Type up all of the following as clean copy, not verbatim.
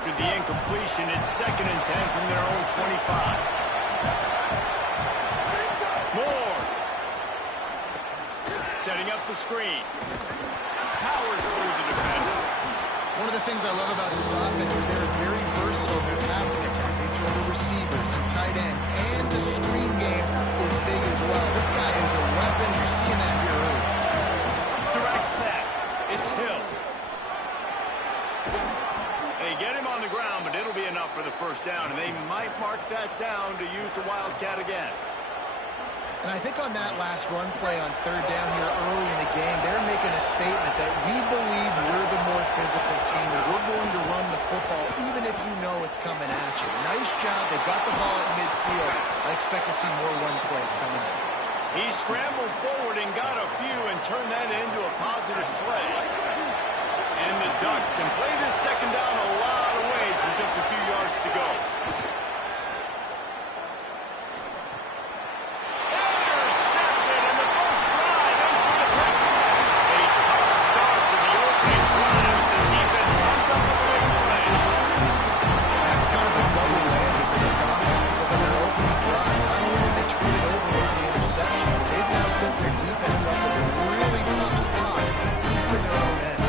After the incompletion, it's 2nd and 10 from their own 25. Moore. Setting up the screen. Powers through the defender. One of the things I love about this offense is they're very versatile in their passing attack. They throw to receivers and tight ends, and the screen game is big as well. This guy is a weapon. You're seeing that here early. Direct snap. It's Hill. They get him on the ground, but it'll be enough for the first down, and they might mark that down to use the Wildcat again. And I think on that last run play on 3rd down here early in the game, they're making a statement that we believe we're the more physical team, and we're going to run the football even if you know it's coming at you. Nice job. They got the ball at midfield. I expect to see more run plays coming up. He scrambled forward and got a few and turned that into a positive play. And the Ducks can play this 2nd down a lot of ways with just a few yards to go. Their defense up in a really tough spot, deep in their own end.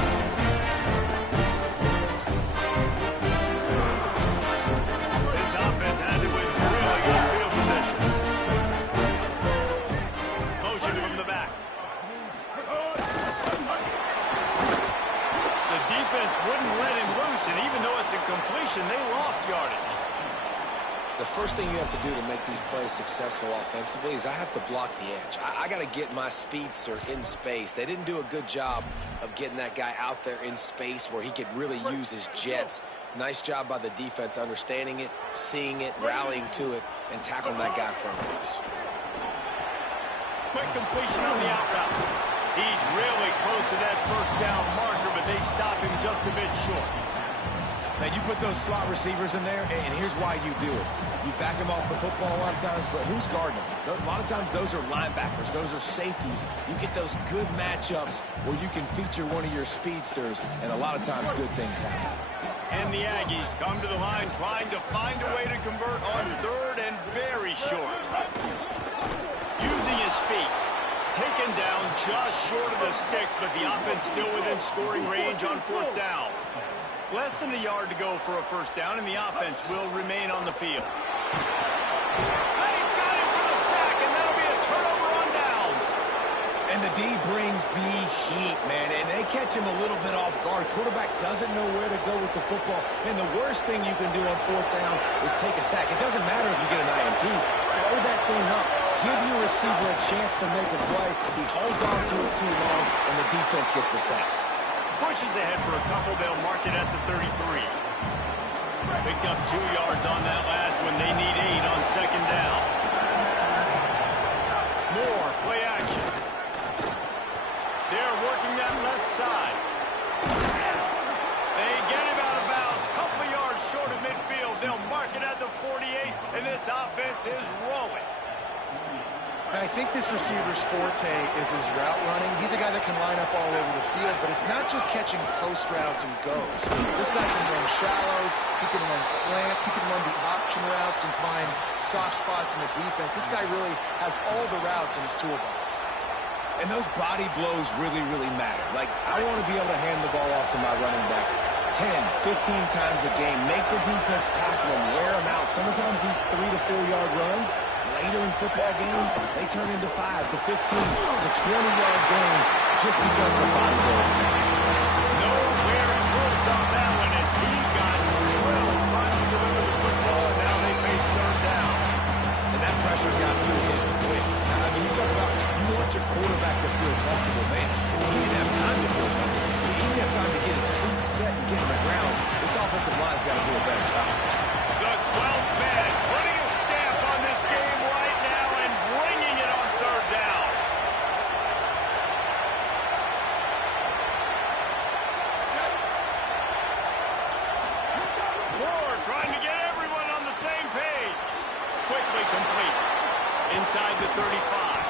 This offense has it with really good field position. Motion from the back. The defense wouldn't let him loose, and even though it's a completion, they lost yardage. The first thing you have to do to make these plays successful offensively is I have to block the edge. I got to get my speedster in space. They didn't do a good job of getting that guy out there in space where he could really use his jets. Nice job by the defense understanding it, seeing it, rallying to it, and tackling that guy from us. Quick completion on the out route. He's really close to that first down marker, but they stop him just a bit short. Now, you put those slot receivers in there, and here's why you do it. You back them off the football a lot of times, but who's guarding them? A lot of times those are linebackers. Those are safeties. You get those good matchups where you can feature one of your speedsters, and a lot of times good things happen. And the Aggies come to the line trying to find a way to convert on 3rd and very short. Using his feet. Taken down just short of the sticks, but the offense still within scoring range on 4th down. Less than a yard to go for a first down, and the offense will remain on the field. They got him for the sack, and that'll be a turnover on downs. And the D brings the heat, man, and they catch him a little bit off guard. Quarterback doesn't know where to go with the football. And the worst thing you can do on 4th down is take a sack. It doesn't matter if you get an INT. Throw that thing up. Give your receiver a chance to make a play. He holds on to it too long, and the defense gets the sack. Pushes ahead for a couple. They'll mark it at the 33. Picked up 2 yards on that last one. They need 8 on 2nd down. More play action. They're working that left side. They get him out of bounds. Couple of yards short of midfield. They'll mark it at the 48, and this offense is rolling. And I think this receiver's forte is his route running. He's a guy that can line up all over the field, but it's not just catching post routes and goes. This guy can run shallows, he can run slants, he can run the option routes and find soft spots in the defense. This guy really has all the routes in his toolbox. And those body blows really, really matter. Like, I want to be able to hand the ball off to my running back 10, 15 times a game. Make the defense tackle him, wear him out. Sometimes these 3 to 4 yard runs, later in football games, they turn into 5 to 15 to 20-yard games just because of the body blow. Nowhere close on that one as he got drilled trying to deliver the football, and now they face 3rd down. And that pressure got to him quick. I mean, you talk about you want your quarterback to feel comfortable, man. He didn't have time to feel comfortable. He didn't have time to get his feet set and get on the ground. This offensive line's got to do a better job. The 12th man putting a stamp on this game right now and bringing it on 3rd down. Moore trying to get everyone on the same page. Quickly complete. Inside the 35.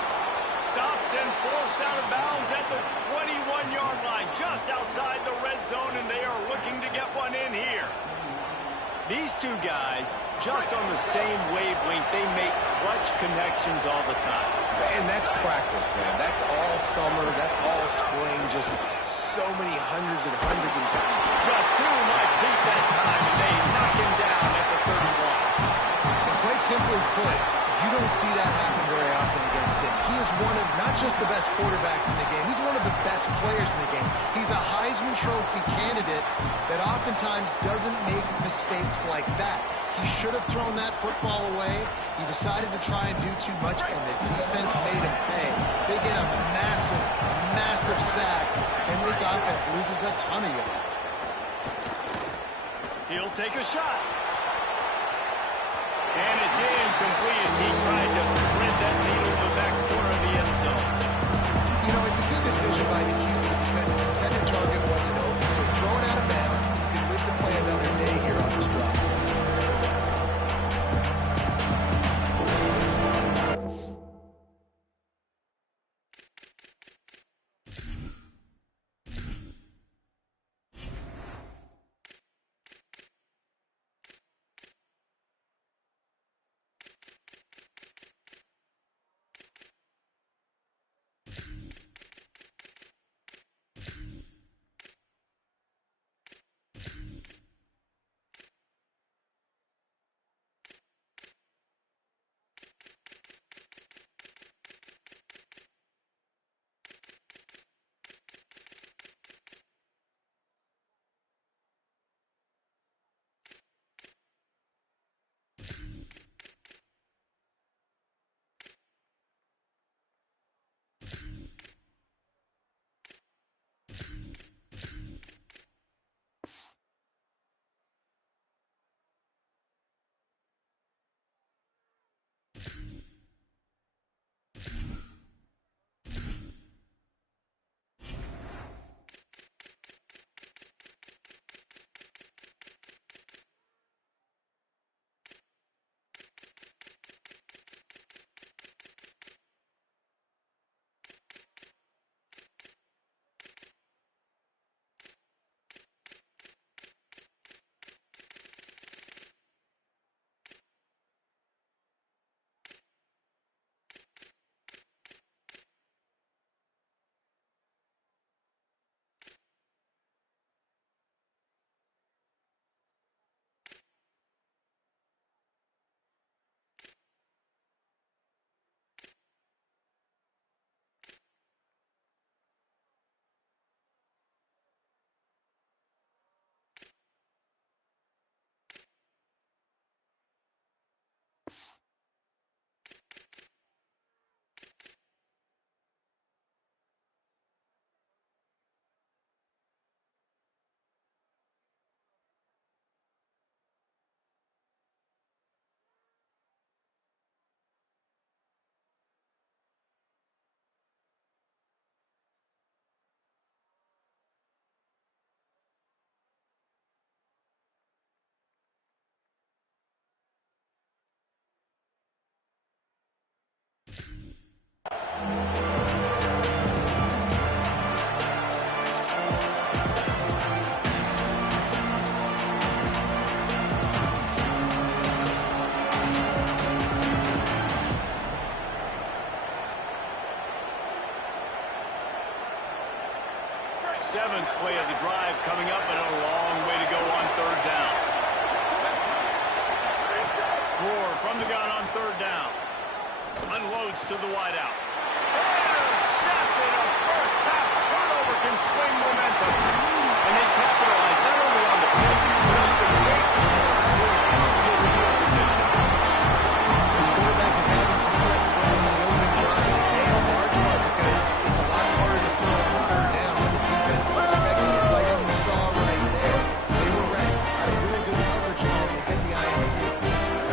Stopped and forced out of bounds at the 21-yard line, just outside the red zone, and they are looking to get one in here. These two guys, just on the same wavelength, they make clutch connections all the time. And that's practice, man. That's all summer. That's all spring. Just so many hundreds and hundreds and thousands. Just too much heat that time, and they knock him down at the 31. And quite simply put, you don't see that happen very often against him. He is one of not just the best quarterbacks in the game, he's one of the best players in the game. He's a Heisman Trophy candidate that oftentimes doesn't make mistakes like that. He should have thrown that football away. He decided to try and do too much, and the defense made him pay. They get a massive, massive sack, and this offense loses a ton of yards. He'll take a shot. And it's incomplete as he tried to thread that needle to the back corner of the end zone. You know, it's a good decision by the QB because his intended target wasn't open. So throw it out of bounds. You can live to play another day here on this drive. Seventh play of the drive coming up, and a long way to go on third down. Moore from the gun on third down. Unloads to the wideout. Intercepted. A first half turnover can swing momentum. And they capitalize not only on the pick, but on the great return for this field position. This quarterback was having success throwing the opening drive of the game in large part because it's a lot harder to throw on third down when the defense is expecting it, like you saw right there. They were ready. Had a really good coverage call to get the INT.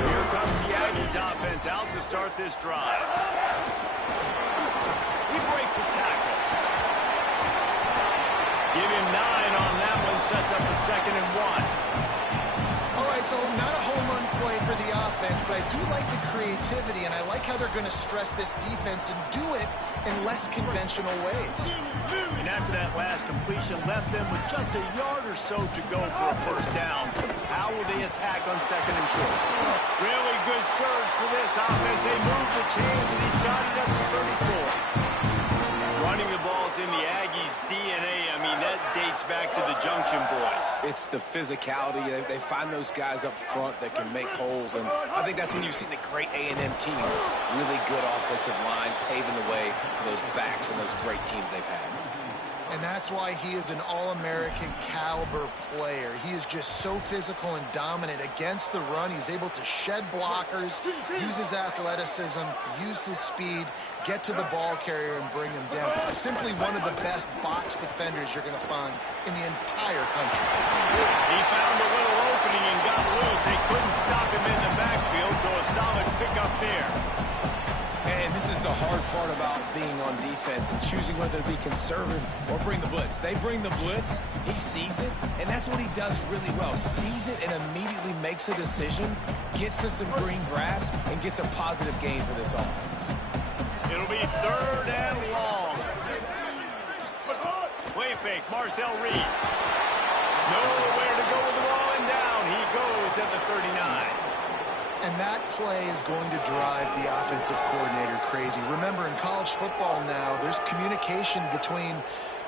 Here comes the Aggies offense out to start this drive. He breaks a tackle. Give him 9 on that one, sets up a 2nd and 1. All right, so not a home run play for the offense. offense, but I do like the creativity, and I like how they're going to stress this defense and do it in less conventional ways. And after that last completion left them with just a yard or so to go for a first down. How will they attack on second and short? Really good surge for this offense. They move the chains, and he's got it up to 34. Running the ball's in the Aggies' DNA. I mean, that dates back to the Junction Boys. It's the physicality. They find those guys up front that can make holes, and I think that's when you've seen the great A&M teams. Really good offensive line paving the way for those backs and those great teams they've had. And that's why he is an All-American caliber player. He is just so physical and dominant against the run. He's able to shed blockers, use his athleticism, use his speed, get to the ball carrier and bring him down. Simply one of the best box defenders you're going to find in the entire country. He found a little opening and got loose. They couldn't stop him in the backfield, so a solid pickup there. And this is the hard part about being on defense and choosing whether to be conservative or bring the blitz. They bring the blitz, he sees it, and that's what he does really well. Sees it and immediately makes a decision, gets to some green grass, and gets a positive gain for this offense. It'll be third and long. Play fake, Marcel Reed. Nowhere to go with the ball, and down he goes at the 39. And that play is going to drive the offensive coordinator crazy. Remember, in college football now, there's communication between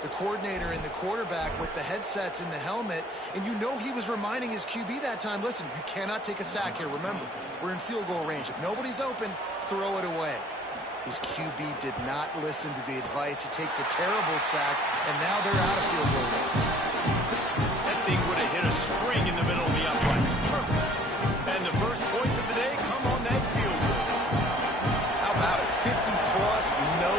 the coordinator and the quarterback with the headsets in the helmet, and you know he was reminding his QB that time, listen, you cannot take a sack here. Remember, we're in field goal range. If nobody's open, throw it away. His QB did not listen to the advice. He takes a terrible sack, and now they're out of field goal range. That thing would have hit a string in the middle of the uprights. Perfect. And the first points of the day come on that field goal. How about it? 50-plus, no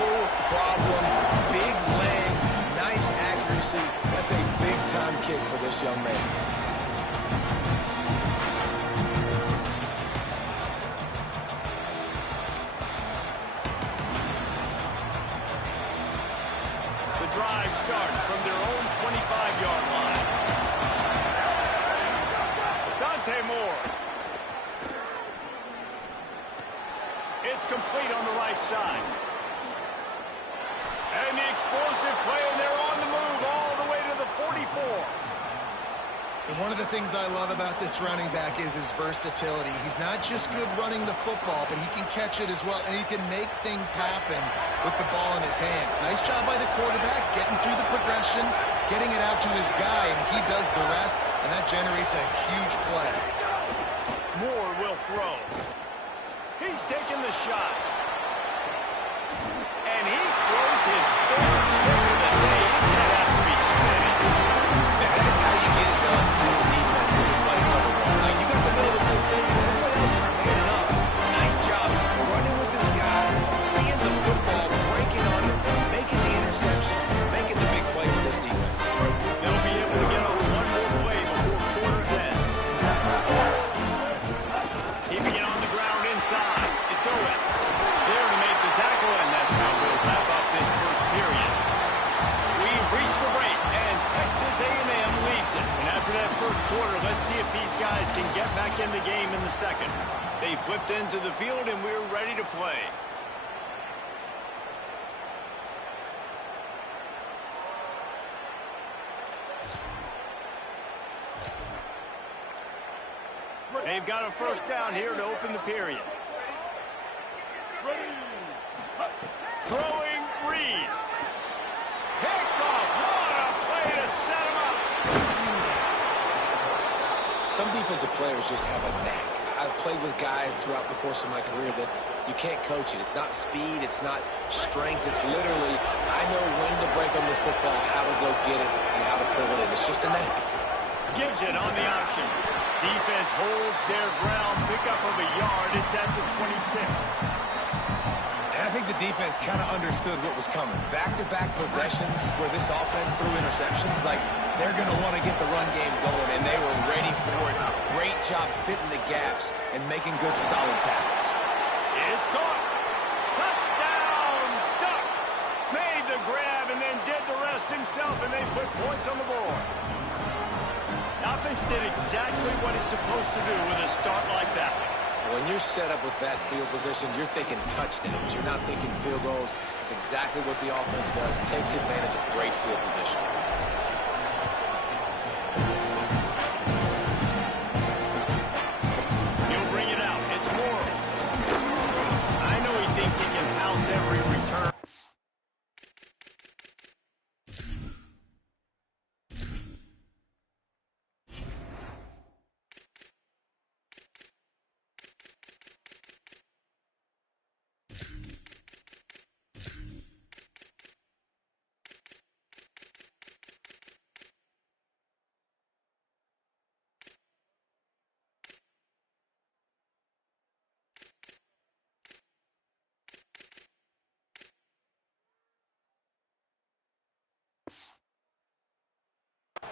problem. Big leg, nice accuracy. That's a big-time kick for this young man. The drive starts from their own 25-yard line. Dante Moore. It's complete on the right side. And the explosive play, and they're on the move all the way to the 44. And one of the things I love about this running back is his versatility. He's not just good running the football, but he can catch it as well, and he can make things happen with the ball in his hands. Nice job by the quarterback, getting through the progression, getting it out to his guy, and he does the rest, and that generates a huge play. Moore will throw. He's taking the shot. And he throws his third pick of the day. His head has to be spinning. And that is how you get it done as a defense when you're playing cover one. Now, you got the middle of the field safety, but everybody else is manning up. Nice job running with this guy, seeing the football, breaking on it, making the interception, making the big play for this defense. They'll be able to get off one more play before quarter's end. Keeping it on the ground inside. It's Owens. There to make the tackle, and that's how we'll wrap up this first period. We've reached the break, and Texas A&M leads it. And after that first quarter, let's see if these guys can get back in the game in the second. They flipped into the field, and we're ready to play. They've got a first down here to open the period. Throwing Reed. Picked off. What a play to set him up. Some defensive players just have a knack. I've played with guys throughout the course of my career that you can't coach it. It's not speed. It's not strength. It's literally, I know when to break on the football, how to go get it, and how to pull it in. It's just a knack. Gives it on the option. Defense holds their ground. Pickup of a yard. It's at the 26. And I think the defense kind of understood what was coming. Back-to-back possessions where this offense threw interceptions, like they're going to want to get the run game going, and they were ready for it. Great job fitting the gaps and making good, solid tackles. It's caught. Touchdown, Ducks. Made the grab and then did the rest himself, and they put points on the board. Offense did exactly what it's supposed to do with a start like that. When you're set up with that field position, you're thinking touchdowns. You're not thinking field goals. It's exactly what the offense does. Takes advantage of great field position. He'll bring it out. It's Moore. I know he thinks he can house every return.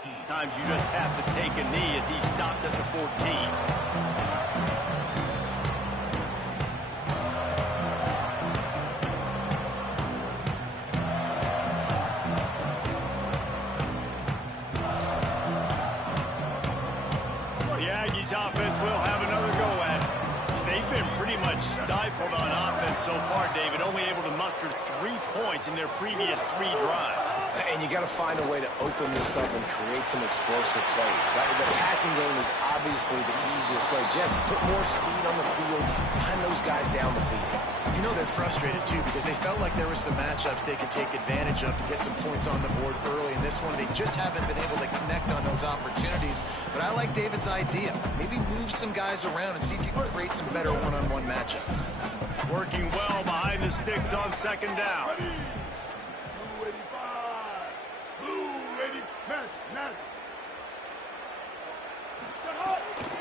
Sometimes you just have to take a knee as he stopped at the 14. The Aggies offense will have another go at it. They've been pretty much stifled on offense so far, David, only able to muster 3 points in their previous 3 drives. And you got to find a way to open this up and create some explosive plays. The passing game is obviously the easiest way. Jesse, put more speed on the field. Find those guys down the field. You know they're frustrated, too, because they felt like there were some matchups they could take advantage of and get some points on the board early. In this one, they just haven't been able to connect on those opportunities. But I like David's idea. Maybe move some guys around and see if you can create some better one-on-one matchups. Working well behind the sticks on second down.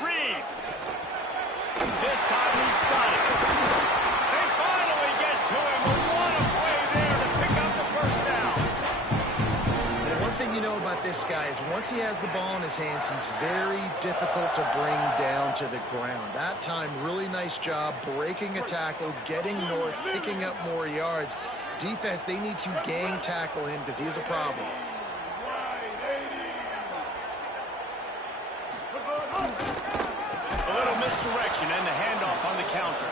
Reed. This time he's got it. They finally get to him. What a play there to pick up the first down. And one thing you know about this guy is once he has the ball in his hands, he's very difficult to bring down to the ground. That time, really nice job breaking a tackle, getting north, picking up more yards. Defense, they need to gang tackle him because he is a problem. A little misdirection and the handoff on the counter.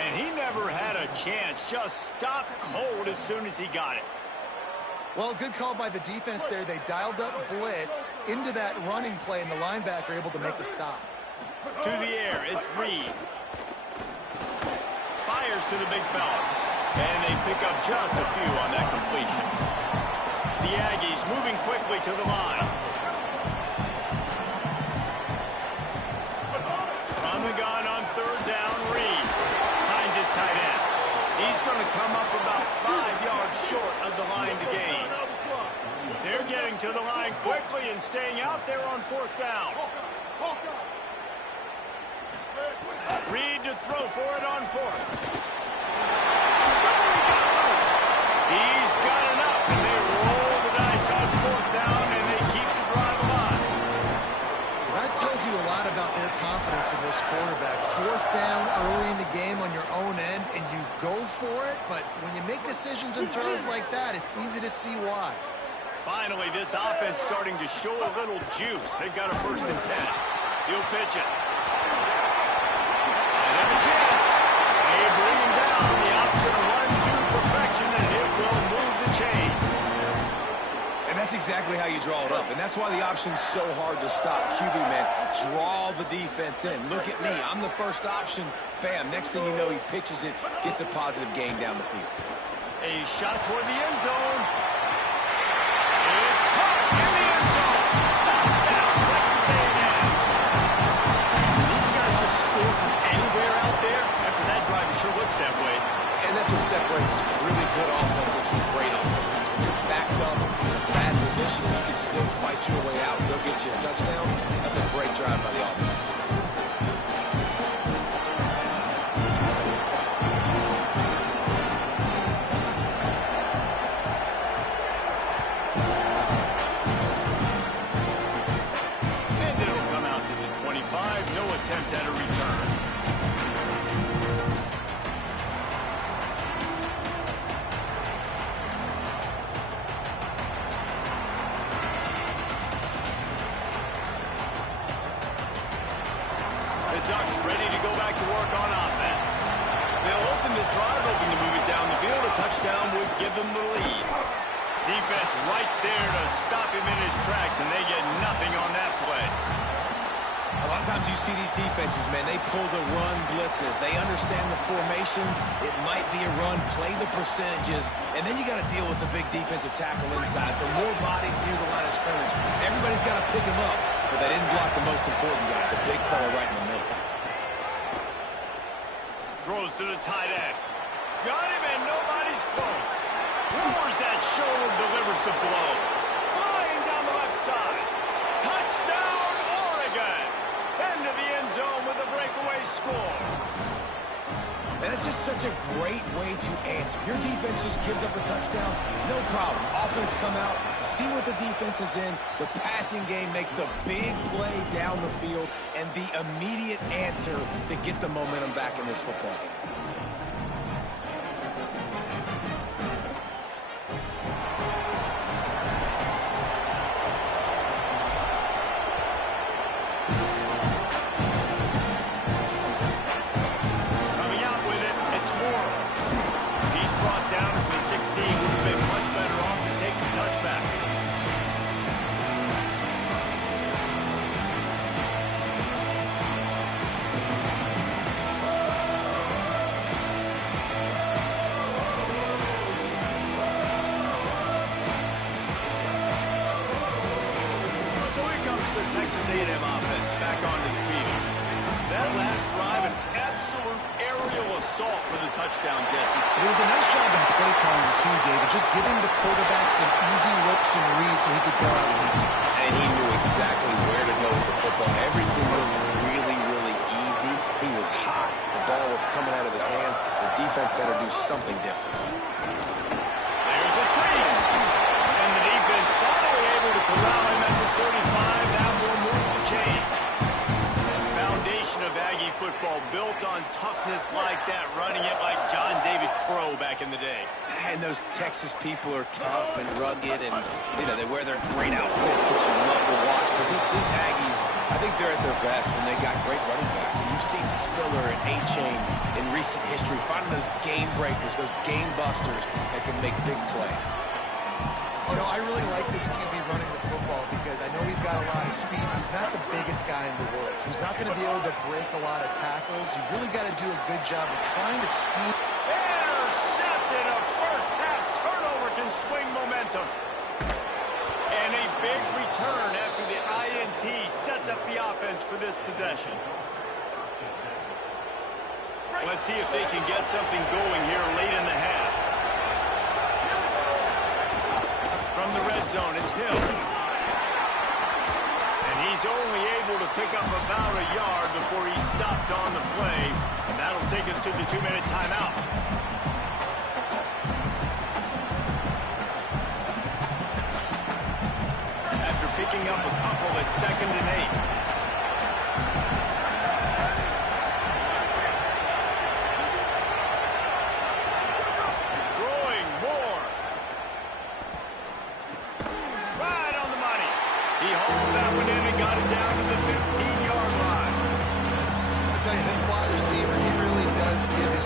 And he never had a chance. Just stopped cold as soon as he got it. Well, good call by the defense there. They dialed up blitz into that running play, and the linebacker able to make the stop. To the air, it's Reed. Fires to the big fella. And they pick up just a few on that completion. The Aggies moving quickly to the line. From the gun on third down, Reed finds his tight end. He's going to come up about 5 yards short of the line to gain. They're getting to the line quickly and staying out there on fourth down. Reed to throw for it on fourth. He's got enough, and they roll the dice on fourth down, and they keep the drive alive. That tells you a lot about their confidence in this quarterback. Fourth down early in the game on your own end, and you go for it, but when you make decisions and throws like that, it's easy to see why. Finally, this offense starting to show a little juice. They've got a 1st and 10. He'll pitch it. And have a chance. They bring him down. The option run to perfection, and it will move the chains. And that's exactly how you draw it up. And that's why the option's so hard to stop. QB, man, draw the defense in. Look at me. I'm the first option. Bam. Next thing you know, he pitches it, gets a positive gain down the field. A shot toward the end zone. It's caught in the end zone. Touchdown, Texas A&M. These guys just score from anywhere out there. After that drive, it sure looks that way. And that's what separates really good offenses from great offenses. When you're backed up, bad position, and you can still fight your way out and they'll get you a touchdown. That's a great drive by the offense. And it'll come out to the 25. No attempt at a return. The Ducks ready to go back to work on offense. They'll open this drive, hoping to move it down the field. A touchdown would give them the lead. Defense right there to stop him in his tracks, and they get nothing on that play. A lot of times you see these defenses, man, they pull the run blitzes. They understand the formations. It might be a run, play the percentages, and then you got to deal with the big defensive tackle inside. So more bodies near the line of scrimmage. Everybody's got to pick him up, but they didn't block the most important guy, the big fella right in the middle. Throws to the tight end. Got him, and nobody's close. Lowers that shoulder, delivers the blow. Flying down the left side. Touchdown, Oregon. Into the end zone with a breakaway score. And it's just such a great way to answer. Your defense just gives up a touchdown, no problem. Offense come out, see what the defense is in. The passing game makes the big play down the field and the immediate answer to get the momentum back in this football game. Texas A&M offense back onto the field. That last drive, an absolute aerial assault for the touchdown, Jesse. It was a nice job in play calling, too, David, just giving the quarterback some easy looks and reads so he could go out and easy. And he knew exactly where to go with the football. Everything looked really, really easy. He was hot. The ball was coming out of his hands. The defense better do something different. There's a crease. And the defense finally able to corral him at the 35. That will move the chain. Foundation of Aggie football built on toughness like that, running it like John David Crow back in the day. And those Texas people are tough and rugged, and you know they wear their great outfits that you love to watch. But these Aggies, I think they're at their best when they got great running backs. And you've seen Spiller and A-Chain in recent history finding those game breakers, those game busters that can make big plays. You know, I really like this QB running the football because I know he's got a lot of speed. He's not the biggest guy in the world, so he's not going to be able to break a lot of tackles. You really got to do a good job of trying to scheme. Intercepted. A first-half turnover can swing momentum. And a big return after the INT sets up the offense for this possession. Let's see if they can get something going here late in the half. From the red zone, it's Hill. And he's only able to pick up about a yard before he stopped on the play. And that'll take us to the 2-minute timeout. After picking up a couple at 2nd and 8.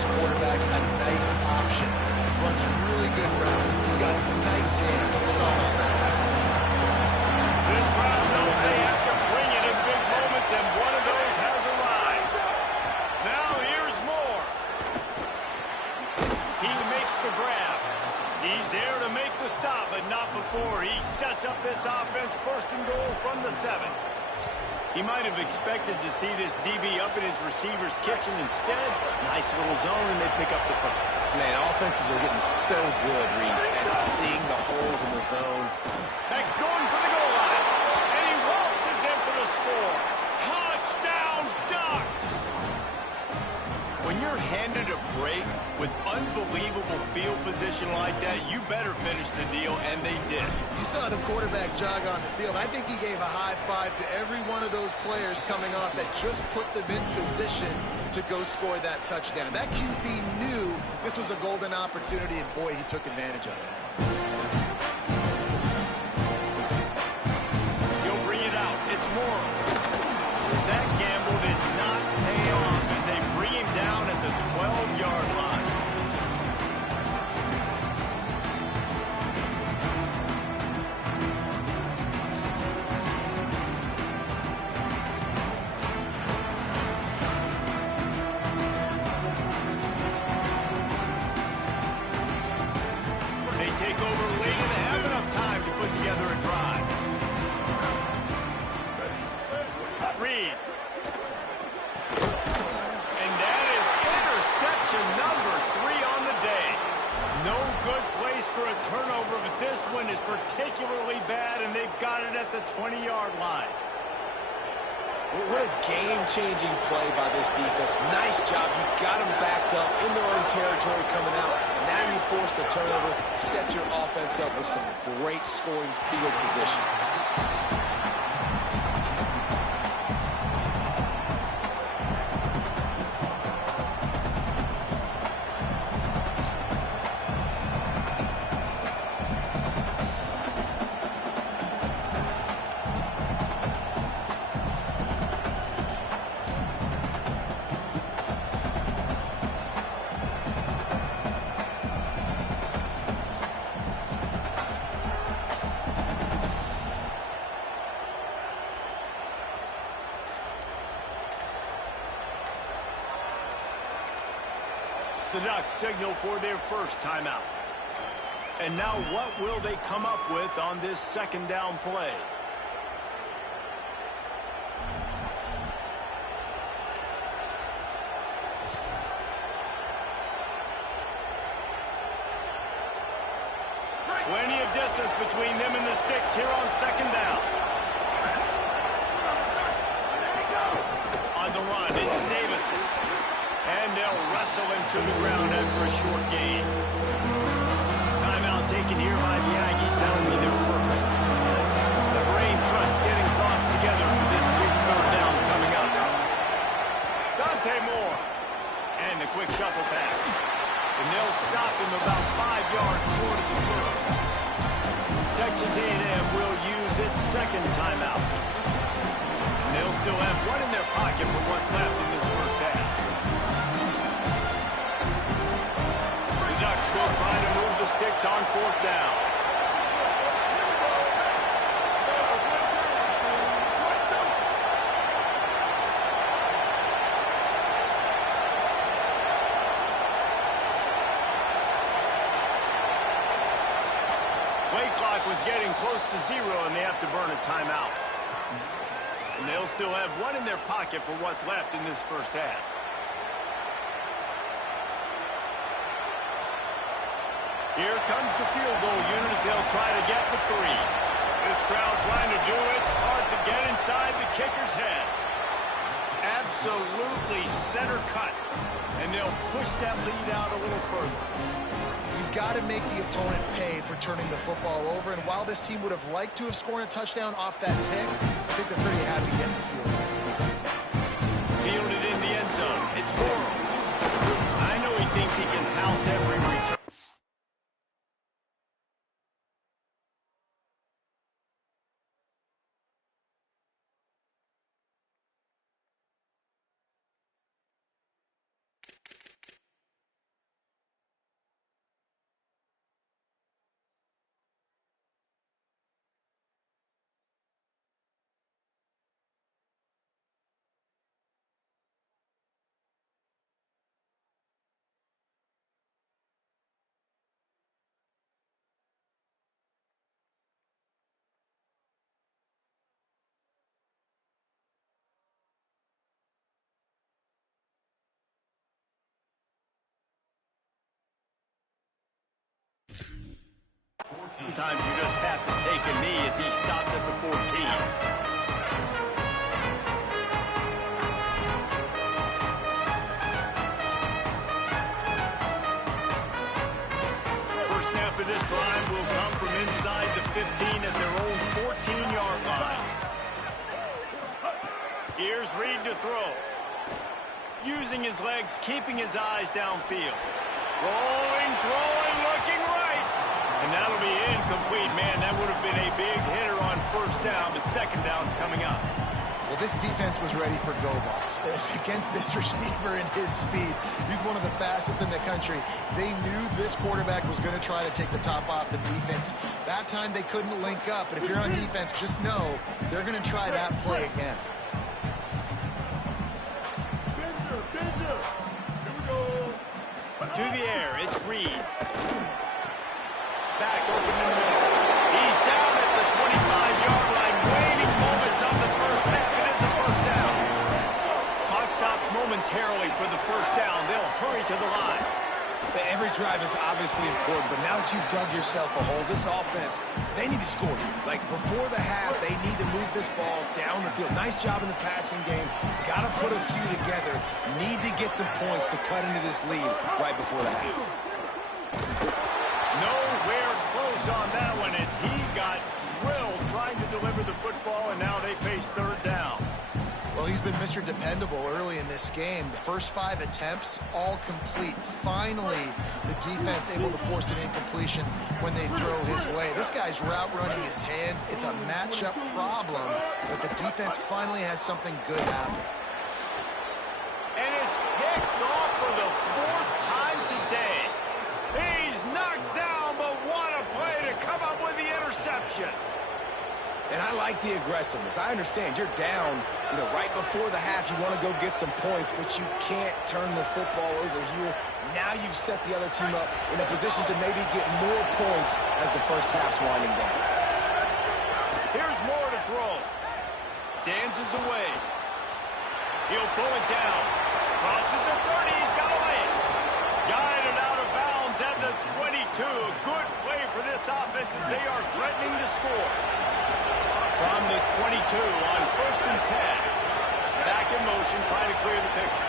Quarterback a nice option. Runs really good routes. He's got nice hands. We saw him on that. This crowd knows they have to bring it in big moments, and one of those has arrived. Now here's Moore. He makes the grab. He's there to make the stop, but not before he sets up this offense 1st and goal from the 7. He might have expected to see this DB up in his receiver's kitchen. Instead, nice little zone, and they pick up the first. Man, offenses are getting so good, Reese, at seeing the holes in the zone. Next going for the goal line. And he waltzes in for the score. Touchdown, Ducks! When you're handed a break with unbelievable field position like that, you better finish the deal, and they did. You saw the quarterback jog on the field. I think he gave a high five to every one of those players coming off that just put them in position to go score that touchdown. That QB knew this was a golden opportunity, and boy, he took advantage of it. He'll bring it out. It's Moore. That gamble did not pay off as they bring him down at the 12-yard line. They take over late and have enough time to put together a drive. Reed. And that is interception number 3 on the day. No good place for a turnover, but this one is particularly bad, and they've got it at the 20-yard line. What a game-changing play by this defense. Nice job. You got them backed up in their own territory coming out. Now you force the turnover, set your offense up with some great scoring field position. The Ducks signal for their first timeout. And now what will they come up with on this second down play? Plenty of distance between them and the sticks here on second down. On the run, it's Davison. And they'll wrestle him to the ground after a short gain. Timeout taken here by the Aggies. That'll be their first. The brain trust getting thoughts together for this big third down coming up. Dante Moore. And the quick shuffle pass. And they'll stop him about 5 yards short of the first. Texas A&M will use its second timeout. And they'll still have one in their pocket for what's left in this first half. Will try to move the sticks on fourth down. Play clock was getting close to 0, and they have to burn a timeout. And they'll still have one in their pocket for what's left in this first half. Here comes the field goal unit as they'll try to get the 3. This crowd trying to do its part to get inside the kicker's head. Absolutely center cut. And they'll push that lead out a little further. You've got to make the opponent pay for turning the football over. And while this team would have liked to have scored a touchdown off that pick, I think they're pretty happy getting the field goal. Fielded in the end zone. It's Morrow. I know he thinks he can house every return. Sometimes you just have to take a knee as he stopped at the 14. First snap of this drive will come from inside the 15 at their own 14-yard line. Here's Reed to throw. Using his legs, keeping his eyes downfield. Rolling, throwing, looking right. And that'll be incomplete. Man, that would have been a big hitter on first down, but second down's coming up. Well, this defense was ready for go balls. Against this receiver and his speed, he's one of the fastest in the country. They knew this quarterback was going to try to take the top off the defense. That time they couldn't link up, but if you're on defense, just know they're going to try that play again. To the air, it's Reed. Back over the middle. He's down at the 25-yard line, waiting moments of the first half. It is the first down. Clock stops momentarily for the first down. They'll hurry to the line. Every drive is obviously important, but now that you've dug yourself a hole, this offense, they need to score here. Like, before the half, they need to move this ball down the field. Nice job in the passing game. Got to put a few together. Need to get some points to cut into this lead right before the half. Nowhere close on that one as he got drilled trying to deliver the football, and now they face third down. Well, he's been Mr. Dependable early in this game. The first 5 attempts, all complete. Finally, the defense able to force an incompletion when they throw his way. This guy's route running his hands. It's a matchup problem, but the defense finally has something good happen. And it's picked off for the 4th time today. He's knocked down, but what a play to come up with the interception. And I like the aggressiveness. I understand you're down, right before the half. You want to go get some points, but you can't turn the football over here. Now you've set the other team up in a position to maybe get more points as the first half's winding down. Here's more to throw. Dances away. He'll pull it down. Crosses the 30. He's got away. Guided out of bounds at the 22. A good play for this offense as they are threatening to score. From the 22 on 1st and 10. Back in motion, trying to clear the picture.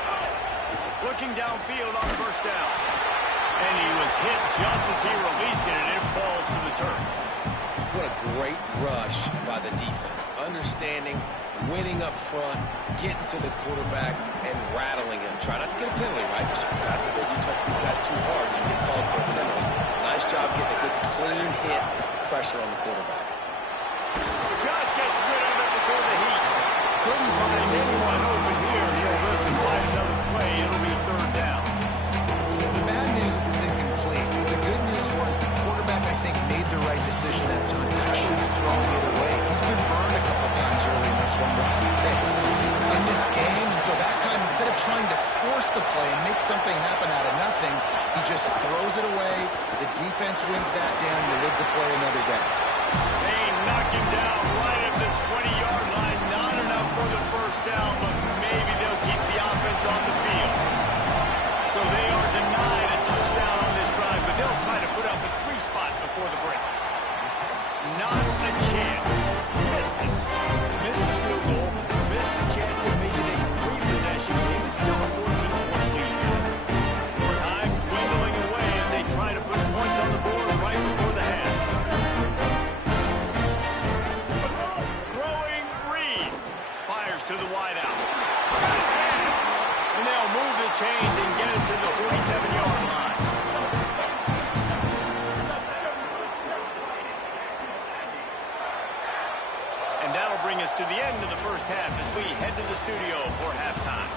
Looking downfield on 1st down. And he was hit just as he released it, and it falls to the turf. What a great rush by the defense. Understanding, winning up front, getting to the quarterback, and rattling him. Try not to get a penalty, right? God forbid you touch these guys too hard and you get called for a penalty. Nice job getting a good clean hit, pressure on the quarterback. Just gets rid of it before the heat. Couldn't find anyone open here. He'll live to find another play. It'll be 3rd down. The bad news is it's incomplete. The good news was the quarterback, I think, made the right decision that time, actually throwing it away. He's been burned a couple times early in this one with some picks in this game. And so that time, instead of trying to force the play and make something happen out of nothing, he just throws it away. The defense wins that down. You live to play another day. They knock him down right at the 20-yard line. Not enough for the first down, but maybe they'll keep the offense on the field. So they are denied a touchdown on this drive, but they'll try to put up a 3 spot before the break. Not a chance. Missed it. Missed the field goal. Missed the chance to make it a 3-possession game. It's still a 14-point lead. Time dwindling away as they try to put points on the board right before the half. To the wideout. And they'll move the chains and get it to the 47-yard line. And that'll bring us to the end of the first half as we head to the studio for halftime.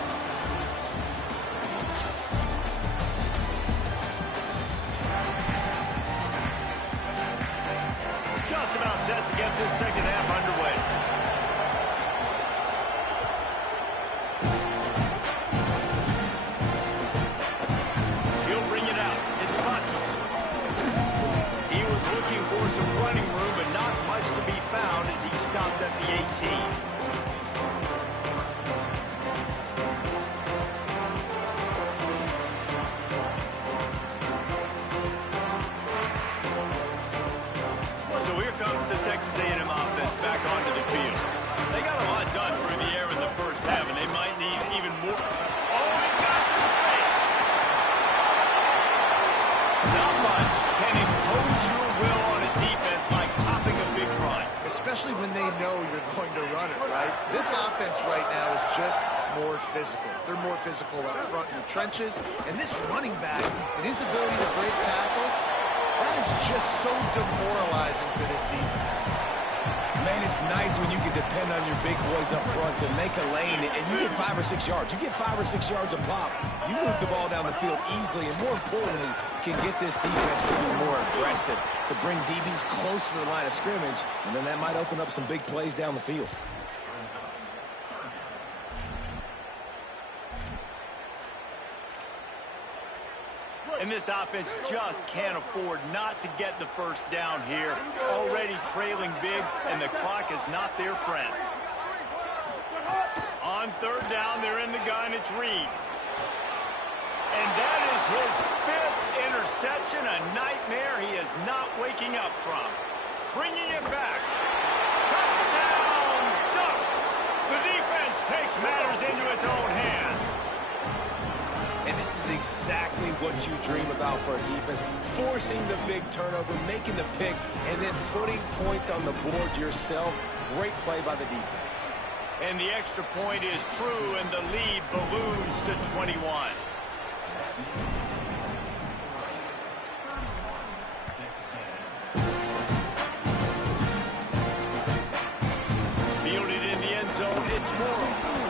Just about set to get this second half underway. For some running room, but not much to be found as he stopped at the 18. So here comes the Texas A&M offense back onto the field. They got a lot done through the air in the first half, and they might need even more. Oh, he's got some space. Not much can impose your will on a defense like popping a big run. Especially when they know you're going to run it, right? This offense right now is just more physical. They're more physical up front in the trenches. And this running back and his ability to break tackles, that is just so demoralizing for this defense. Man, it's nice when you can depend on your big boys up front to make a lane, and you get 5 or 6 yards. You get 5 or 6 yards a pop. You move the ball down the field easily, and more importantly, can get this defense to be more aggressive, to bring DBs close to the line of scrimmage, and then that might open up some big plays down the field. And this offense just can't afford not to get the first down here. Already trailing big, and the clock is not their friend. On third down, they're in the gun. It's Reed. And that is his 5th interception, a nightmare he is not waking up from. Bringing it back. Touchdown, Ducks. The defense takes matters into its own hands. And this is exactly what you dream about for a defense. Forcing the big turnover, making the pick, and then putting points on the board yourself. Great play by the defense. And the extra point is true, and the lead balloons to 21. Fielded in the end zone, it's Morrow.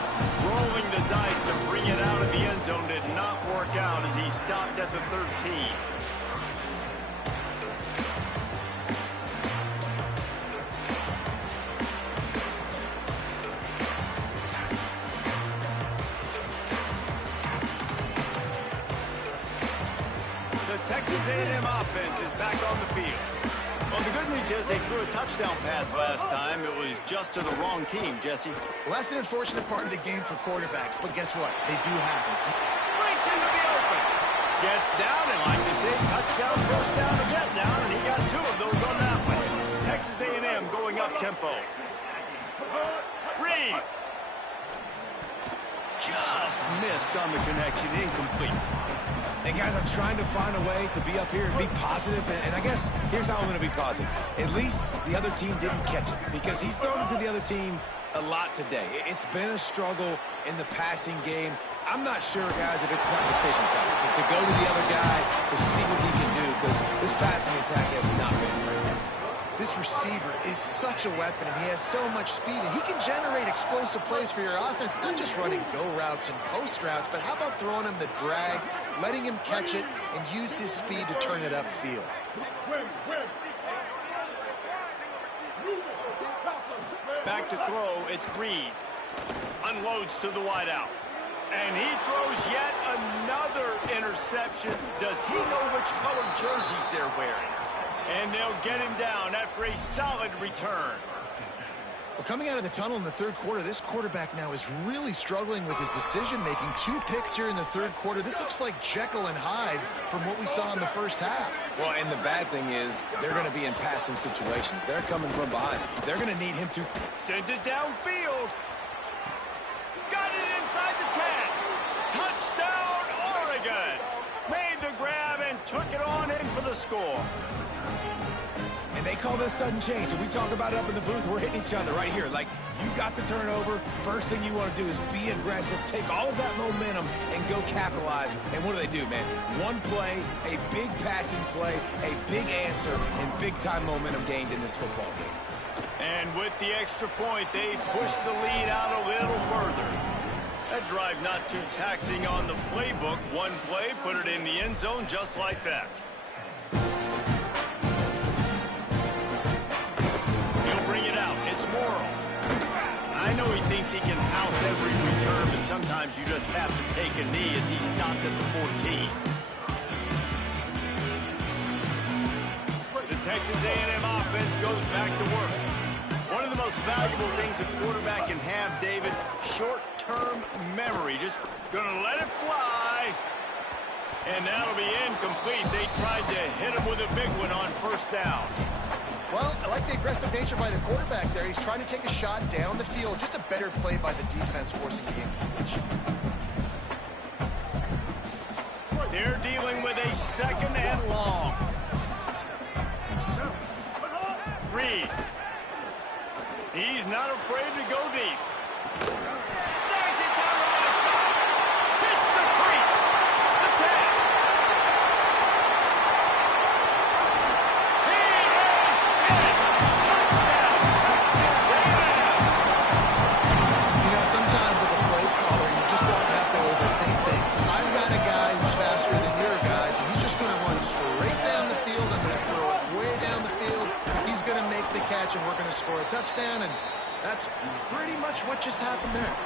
Rolling the dice to bring it out of the end zone did not work out as he stopped at the 13. The Texas A&M offense is back on the field. Well, the good news is they threw a touchdown pass last time. It was just to the wrong team, Jesse. Well, that's an unfortunate part of the game for quarterbacks, but guess what? They do happen. Breaks into the open. Gets down, and like they say, touchdown, first down, to get down, and he got 2 of those on that one. Texas A&M going up tempo. Reed. Just missed on the connection, incomplete. And guys, I'm trying to find a way to be up here and be positive, and I guess here's how I'm going to be positive. At least the other team didn't catch it, because he's thrown it to the other team a lot today. It's been a struggle in the passing game. I'm not sure, guys, if it's not decision time to go to the other guy to see what he can do, because this passing attack has not been great. This receiver is such a weapon, and he has so much speed, and he can generate explosive plays for your offense, not just running go routes and post routes, but how about throwing him the drag, letting him catch it, and use his speed to turn it upfield. Back to throw, it's Reed. Unloads to the wideout. And he throws yet another interception. Does he know which color jerseys they're wearing? And they'll get him down after a solid return. Well, coming out of the tunnel in the third quarter, this quarterback now is really struggling with his decision-making. 2 picks here in the third quarter. This looks like Jekyll and Hyde from what we saw in the first half. Well, and the bad thing is they're going to be in passing situations. They're coming from behind. They're going to need him to send it downfield. Got it inside the 10. Touchdown, Oregon. Made the grab and took it on in for the score. And they call this sudden change, and we talk about it up in the booth. We're hitting each other right here. Like, you got the turnover. First thing you want to do is be aggressive, take all of that momentum, and go capitalize. And what do, man? One play, a big passing play, a big answer, and big-time momentum gained in this football game. And with the extra point, they push the lead out a little further. That drive not too taxing on the playbook. One play, put it in the end zone just like that. I know he thinks he can house every return, but sometimes you just have to take a knee as he stopped at the 14. The Texas A&M offense goes back to work. One of the most valuable things a quarterback can have, David, short-term memory. Just gonna let it fly. And that'll be incomplete. They tried to hit him with a big one on first down. Well, I like the aggressive nature by the quarterback there. He's trying to take a shot down the field. Just a better play by the defense forcing the incompletion. They're dealing with a 2nd and long. Reed. He's not afraid to go deep. Snags it down the right side. Hits the crease. The 10. He is in. Touchdown, touchdown, and that's pretty much what just happened there.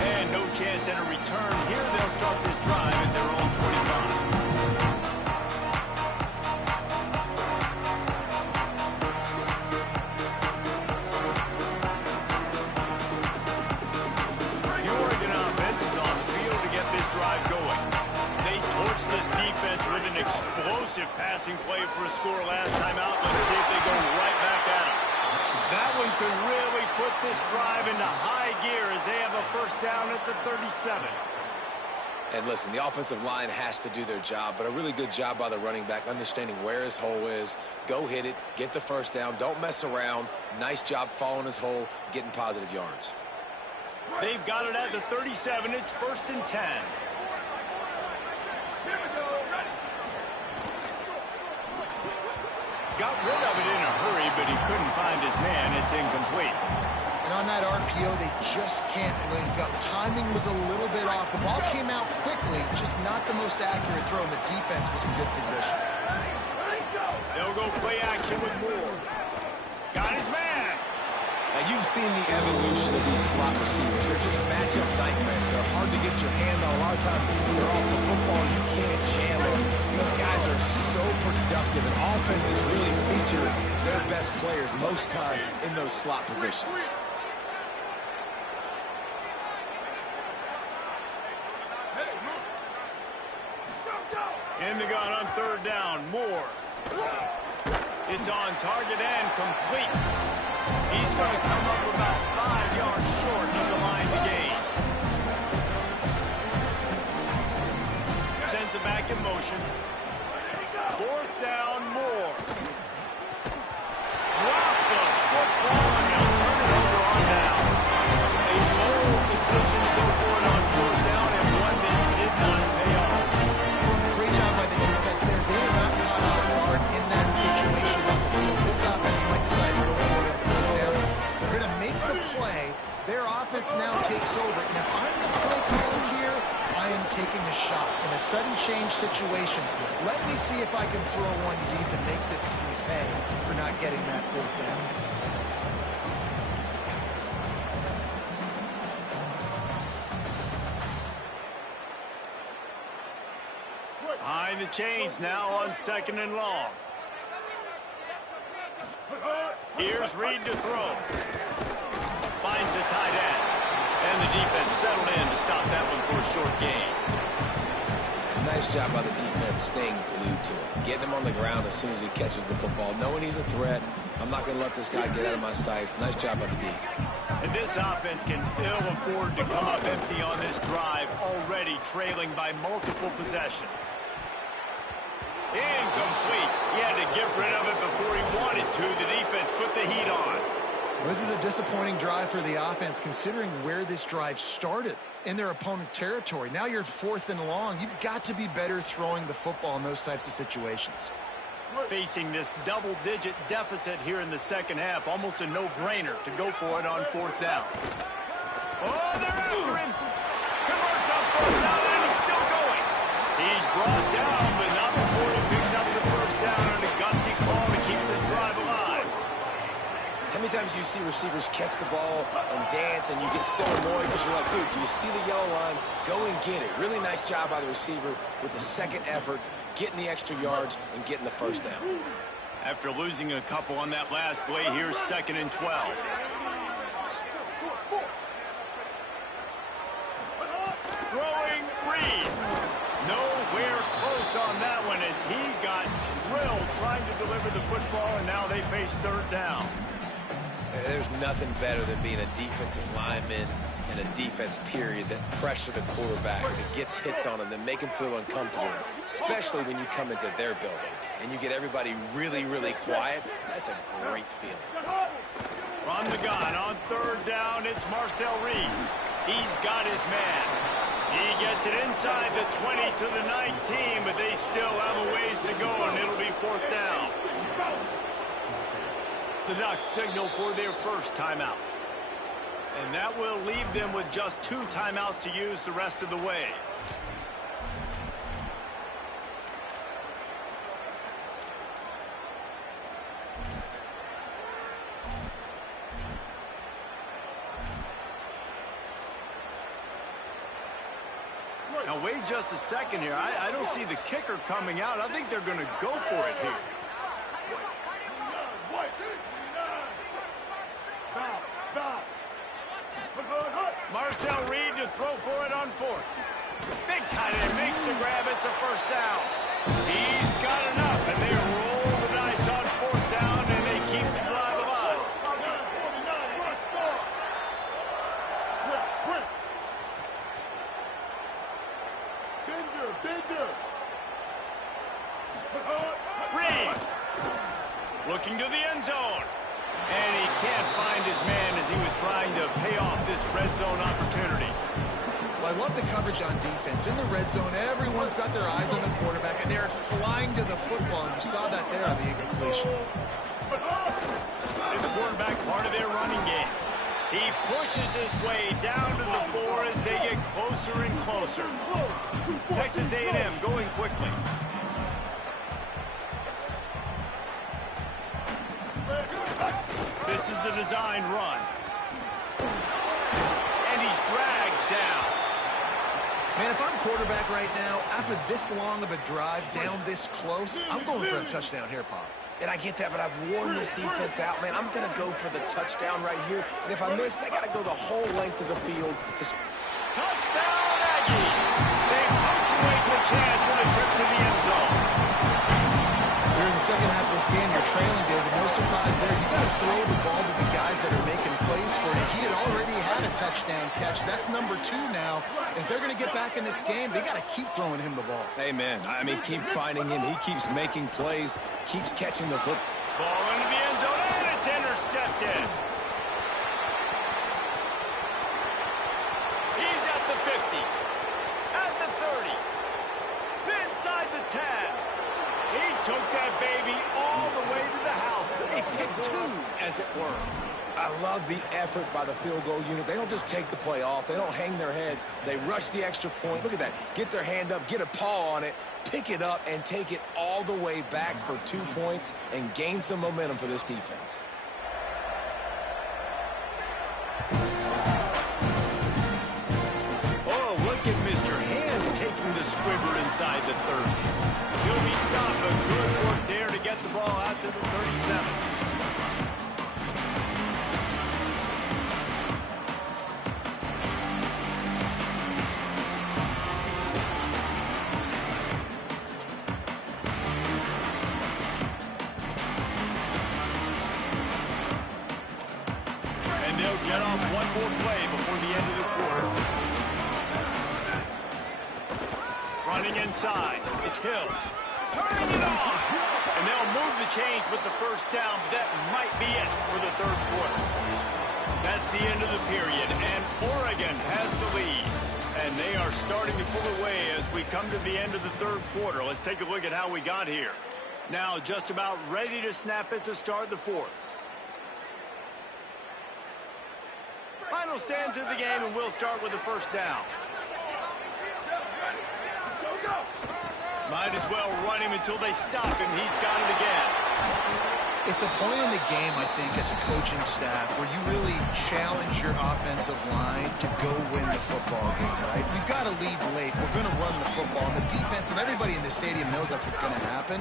And no chance at a return here. They'll start this drive at their own 25. With an explosive passing play for a score last time out. Let's see if they go right back at him. That one could really put this drive into high gear as they have a first down at the 37. And listen, the offensive line has to do their job, but a really good job by the running back understanding where his hole is. Go hit it, get the first down, don't mess around. Nice job following his hole, getting positive yards. They've got it at the 37. It's 1st and 10. Got rid of it in a hurry, but he couldn't find his man. It's incomplete. And on that RPO, they just can't link up. Timing was a little bit off. The ball came out quickly, just not the most accurate throw, and the defense was in good position. They'll go play action with Moore. Got his man. Now, you've seen the evolution of these slot receivers. They're just matchup nightmares. They're hard to get your hand on. A lot of times, they're off the football. You can't jam them. These guys are so productive, and offenses really feature their best players most time in those slot positions. In the gun on 3rd down. Moore. It's on target and complete. He's going to come up about 5 yards short of the line to gain. Sends it back in motion. 4th down, Moore. Drop the football, and they'll turn it over on downs. A bold decision to go for it on 4th down, and one that did not pay off. Great job by the defense there. They were not caught off guard in that situation on the field. This offense might decide to go for it on 4th down. They're going to make the play. Their offense now takes over. And if I'm the play caller here, I am taking a shot in a sudden change situation. Let me see if I can throw one deep and make this team pay for not getting that 4th down. Behind the chains now on 2nd and long. Here's Reed to throw. Finds the tight end. And the defense settled in to stop that one for a short gain. Nice job by the defense staying glued to him. Getting him on the ground as soon as he catches the football. Knowing he's a threat. I'm not going to let this guy get out of my sights. Nice job by the D. And this offense can ill afford to come up empty on this drive, already trailing by multiple possessions. Incomplete. He had to get rid of it before he wanted to. The defense put the heat on. This is a disappointing drive for the offense, considering where this drive started in their opponent territory. Now you're at 4th and long. You've got to be better throwing the football in those types of situations. Facing this double-digit deficit here in the 2nd half, almost a no-brainer to go for it on 4th down. Oh, they're after him. Converts on 4th down, and he's still going. He's brought down, but not before he picks up the first down on a gutsy call to keep this drive alive. How many times do you see receivers catch the ball and dance and you get so annoyed because you're like, dude, do you see the yellow line? Go and get it. Really nice job by the receiver with the second effort, getting the extra yards and getting the first down. After losing a couple on that last play, here's 2nd and 12. Throwing Reed. Nowhere close on that one as he got drilled trying to deliver the football, and now they face 3rd down. There's nothing better than being a defensive lineman and a defense period that pressure the quarterback, that gets hits on him, that make him feel uncomfortable, especially when you come into their building and you get everybody really, really quiet. That's a great feeling. From the gun on 3rd down, it's Marcel Reed. He's got his man. He gets it inside the 20 to the 19, but they still have a ways to go, and it'll be 4th down. The Ducks signal for their first timeout. And that will leave them with just 2 timeouts to use the rest of the way. Now, wait just a second here. I don't see the kicker coming out. I think they're going to go for it here. Marcel Reed to throw for it on 4th. Big tight end makes the grab. It's a first down. He's got enough, and they roll the dice on 4th down, and they keep the drive alive. Reed looking to the end zone. And he can't find his man as he was trying to pay off this red zone opportunity. Well, I love the coverage on defense. In the red zone, everyone's got their eyes on the quarterback, and they're flying to the football, and you saw that there on the incompletion. This quarterback, part of their running game. He pushes his way down to the 4 as they get closer and closer. Texas A&M going quickly. This is a designed run. And he's dragged down. Man, if I'm quarterback right now, after this long of a drive down this close, I'm going for a touchdown here, Pop. And I get that, but I've worn this defense out, man. I'm going to go for the touchdown right here. And if I miss, they got to go the whole length of the field to... Touchdown, Aggies! They punctuate the chance for the trip to the end zone. Here in the second half of this game, you're trailing, David. No surprise there. You got to throw the ball to the guys that are making plays for you. He had already had a touchdown catch. That's number 2 now. If they're going to get back in this game, they got to keep throwing him the ball. Amen. I mean, keep finding him. He keeps making plays, keeps catching the football. Ball into the end zone, and it's intercepted. He's at the 50, at the 30, inside the 10. He took that baby all the way to the house. A pick 2, as it were. I love the effort by the field goal unit. They don't just take the play off. They don't hang their heads. They rush the extra point. Look at that. Get their hand up, get a paw on it, pick it up, and take it all the way back for 2 points and gain some momentum for this defense. Oh, look at Mr. Hands taking the squibber inside the 30. He'll be stopped, but good work there to get the ball out to the 37. And they'll get off one more play before the end of the quarter. Running inside. It's Hill. Turning it off. And they'll move the chains with the first down. That might be it for the third quarter. That's the end of the period, and Oregon has the lead. And they are starting to pull away as we come to the end of the third quarter. Let's take a look at how we got here. Now just about ready to snap it to start the fourth. Final stands of the game, and we'll start with the first down. Might as well run him until they stop him. He's got it again. It's a point in the game, I think, as a coaching staff, where you really challenge your offensive line to go win the football game, right? We've got to lead late. We're going to run the football. And the defense and everybody in the stadium knows that's what's going to happen.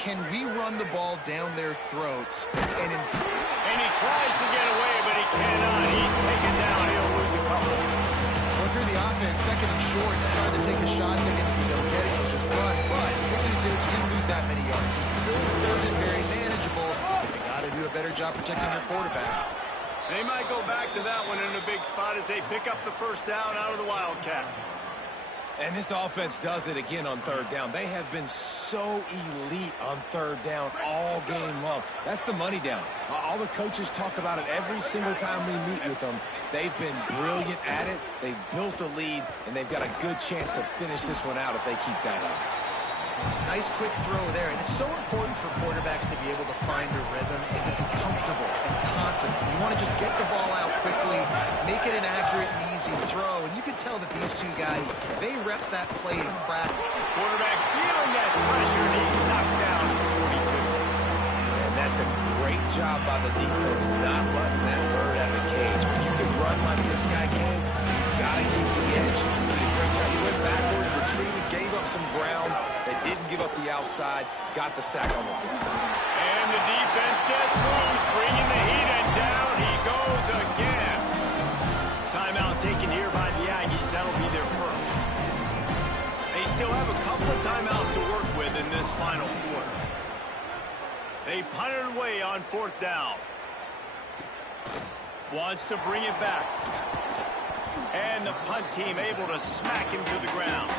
Can we run the ball down their throats? And he tries to get away, but he cannot. He's taken down. He'll lose a couple. Well, through the offense, second and short, trying to take a shot, thinking they'll get it, he'll just run. But the good news is you didn't lose that many yards. So still third and very manageable. But they got to do a better job protecting their quarterback. They might go back to that one in a big spot as they pick up the first down out of the Wildcat. And this offense does it again on third down. They have been so elite on third down all game long. That's the money down. All the coaches talk about it every single time we meet with them. They've been brilliant at it. They've built the lead, and they've got a good chance to finish this one out if they keep that up. Nice quick throw there. And it's so important for quarterbacks to be able to find a rhythm and to be comfortable and confident. You want to just get the ball out quickly, make it an accurate and easy throw. And you can tell that these two guys, they rep that play in practice. Quarterback feeling that pressure, and he's knocked down for 42. And that's a great job by the defense not letting that bird out of the cage. When you can run like this guy can, you got to keep the edge. He did a great job. He went backwards, retreated, gave up some ground. They didn't give up the outside, got the sack on the play. And the defense gets loose, bringing the heat, and down he goes again. Timeout taken here by the Aggies. That'll be their first. They still have a couple of timeouts to work with in this final quarter. They punt it away on 4th down. Wants to bring it back. And the punt team able to smack him to the ground.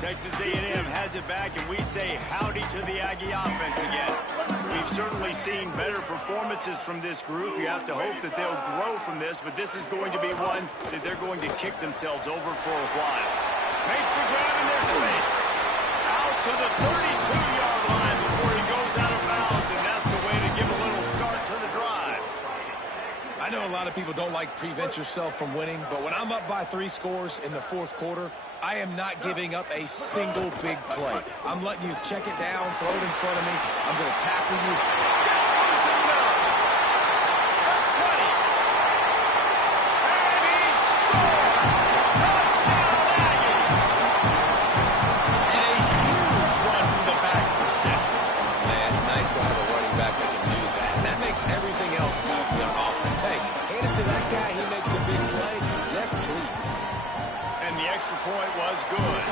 Texas A&M has it back, and we say howdy to the Aggie offense again. We've certainly seen better performances from this group. You have to hope that they'll grow from this, but this is going to be one that they're going to kick themselves over for a while. Makes the grab in their space. Out to the 32-yard line before he goes out of bounds, and that's the way to give a little start to the drive. I know a lot of people don't like prevent yourself from winning, but when I'm up by 3 scores in the 4th quarter, I am not giving up a single big play. I'm letting you check it down, throw it in front of me. I'm going to tackle you. Gets loose in the middle. That's 20. And he scores! Touchdown, Aggie! And a huge run from the back for 6. Man, it's nice to have a running back that can do that. And that makes everything else easy on offense. Hey, hand it to that guy. He makes a big play. Yes, please. And the extra point was good.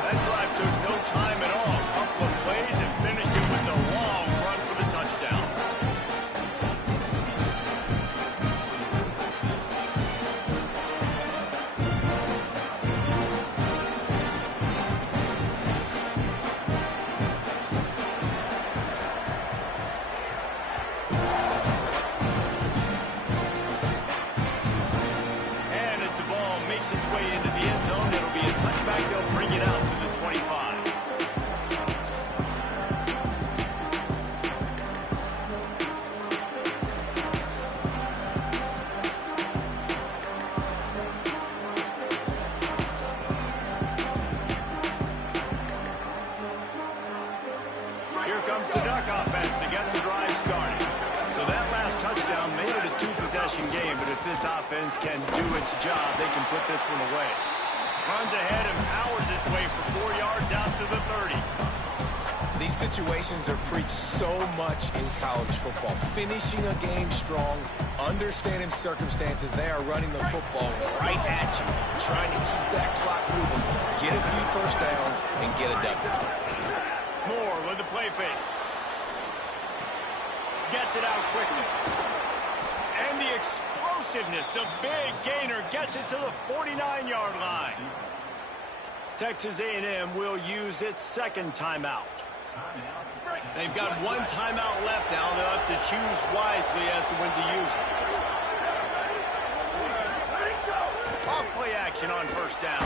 That drive took no time at all. A couple of plays and finished it with a long run for the touchdown. And as the ball makes its way into the end zone, it'll be a touchback. They'll bring it out to the 25. Here comes the Duck offense to get the drive started. So that last touchdown made it a 2-possession game, but if this offense can do its job, they can put this one away. Runs ahead and powers his way for 4 yards out to the 30. These situations are preached so much in college football. Finishing a game strong, understanding circumstances. They are running the football right at you, trying to keep that clock moving, get a few first downs, and get a W. Moore with the play fake. Gets it out quickly. And the explosiveness, the big gainer, gets it to the 49-yard line. Texas A&M will use its 2nd timeout. They've got 1 timeout left now. They'll have to choose wisely as to when to use it. Off play action on 1st down.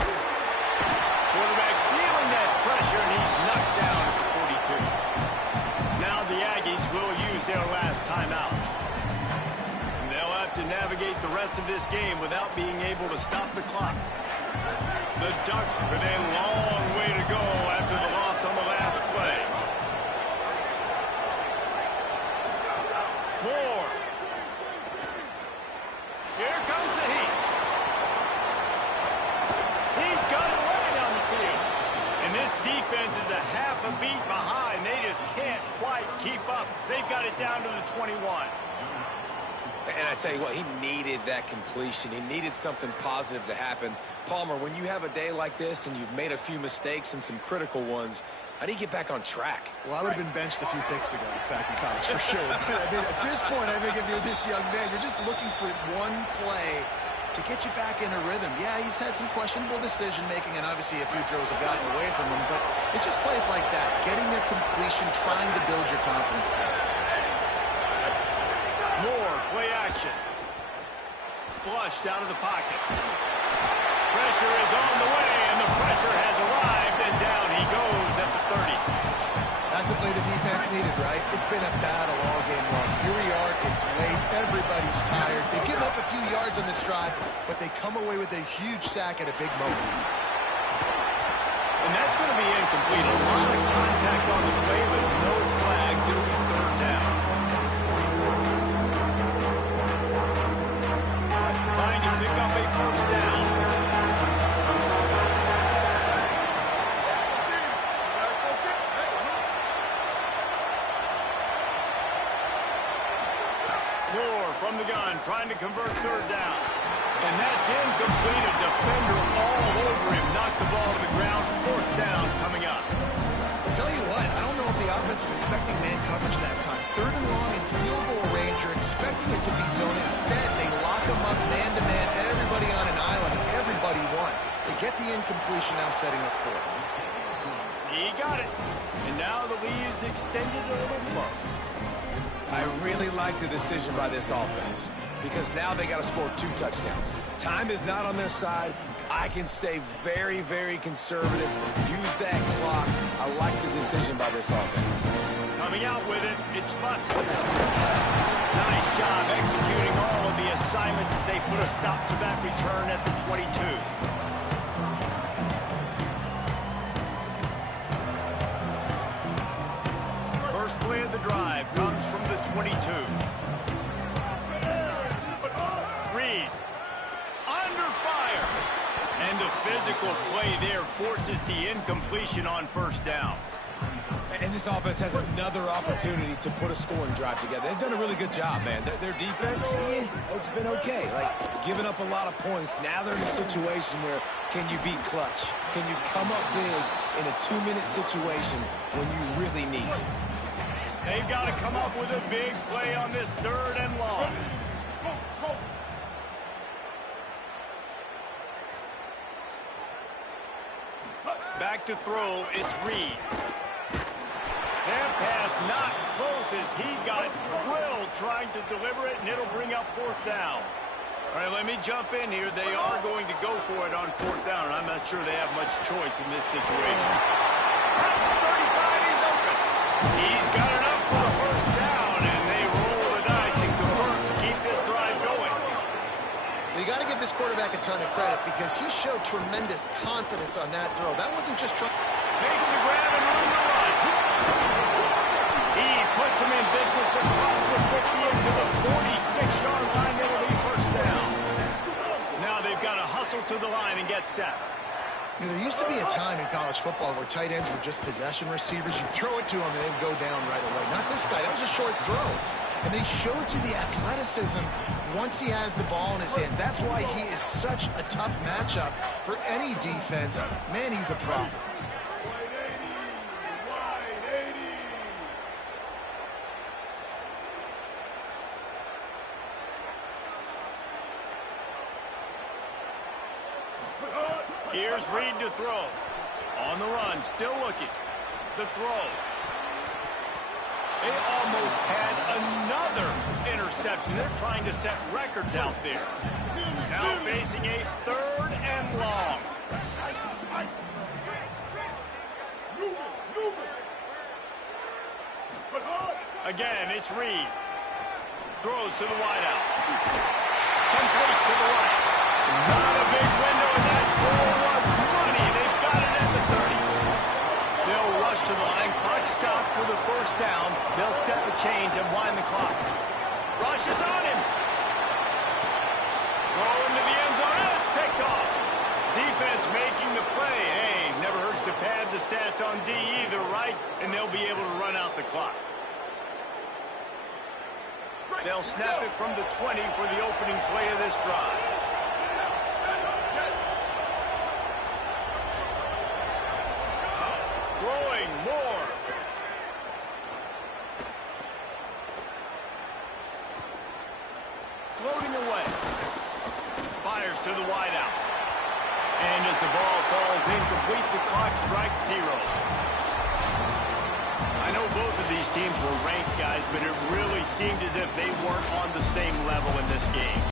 Quarterback feeling that pressure, and he's knocked down at the 42. Now the Aggies will use their last timeout. And they'll have to navigate the rest of this game without being able to stop the clock. The Ducks with a long way to go after the loss on the last play. Moore. Here comes the heat. He's got it right on the field. And this defense is a half a beat behind. They just can't quite keep up. They've got it down to the 21. And I tell you what, he needed that completion. He needed something positive to happen. Palmer, when you have a day like this and you've made a few mistakes and some critical ones, how do you get back on track? Well, I would have been benched a few picks ago back in college for sure. But I mean, at this point, I think if you're this young man, you're just looking for one play to get you back in a rhythm. Yeah, he's had some questionable decision-making, and obviously a few throws have gotten away from him, but it's just plays like that, getting a completion, trying to build your confidence back. Moore, play action. flushed out of the pocket. Pressure is on the way, and the pressure has arrived, and down he goes at the 30. That's a play the defense needed, right? It's been a battle all game long. Here we are, it's late, everybody's tired. They've given up a few yards on this drive, but they come away with a huge sack at a big moment. And that's going to be incomplete. A lot of contact on the play, but no flags. It'll be third down. Trying to pick up a first down. Moore from the gun, trying to convert third down. And that's incomplete. A defender all over him. Knocked the ball to the ground. Fourth down coming up. I'll tell you what, I don't know if the offense was expecting man coverage that time. Third and long in field goal range. You're expecting it to be zone. Instead, they lock them up man-to-man. Everybody on an island, and everybody won. They get the incompletion now setting up fourth. He got it. And now the lead is extended a little further. I really like the decision by this offense because now they got to score 2 touchdowns. Time is not on their side. I can stay very, very conservative, use that clock. I like the decision by this offense. Coming out with it, it's Bussett. Nice job executing all of the assignments as they put a stop to that return at the 22. First play of the drive comes from the 22. Reed, under fire. And the physical play there forces the incompletion on first down. And this offense has another opportunity to put a scoring drive together. They've done a really good job, man. Their defense, it's been okay. Like, giving up a lot of points. Now they're in a situation where can you be clutch? Can you come up big in a 2-minute situation when you really need to? They've got to come up with a big play on this third and long. Back to throw, it's Reed. That pass not close as he got drilled trying to deliver it, and it'll bring up fourth down. All right, let me jump in here. They are going to go for it on fourth down, and I'm not sure they have much choice in this situation. At the 35, he's open. He's got enough for the first down, and they roll the dice and convert to keep this drive going. You got to give this quarterback a ton of credit because he showed tremendous confidence on that throw. That wasn't just trying. Makes a grab and room to run. He puts him in business across the 50 into the 46-yard line. It'll be first down. Now they've got to hustle to the line and get set. You know, there used to be a time in college football where tight ends were just possession receivers. You throw it to them and they'd go down right away. Not this guy. That was a short throw. And he shows you the athleticism once he has the ball in his hands. That's why he is such a tough matchup for any defense. Man, he's a problem. Here's Reed to throw. On the run, still looking. The throw. They almost had another interception. They're trying to set records out there. Now facing a third and long. Again, it's Reed. Throws to the wideout. Complete to the right. Not a big window, and that throw was money. They've got it at the 30. They'll rush to the line. Clock stop for the first down. They'll set the chains and wind the clock. Rush is on him. Throw into the end zone, and it's picked off. Defense making the play. Hey, never hurts to pad the stats on D either, right? And they'll be able to run out the clock. They'll snap it from the 20 for the opening play of this drive. Throwing more. Floating away. Fires to the wideout. And as the ball falls incomplete, the clock strikes 0. I know both of these teams were ranked, guys, but it really seemed as if they weren't on the same level in this game.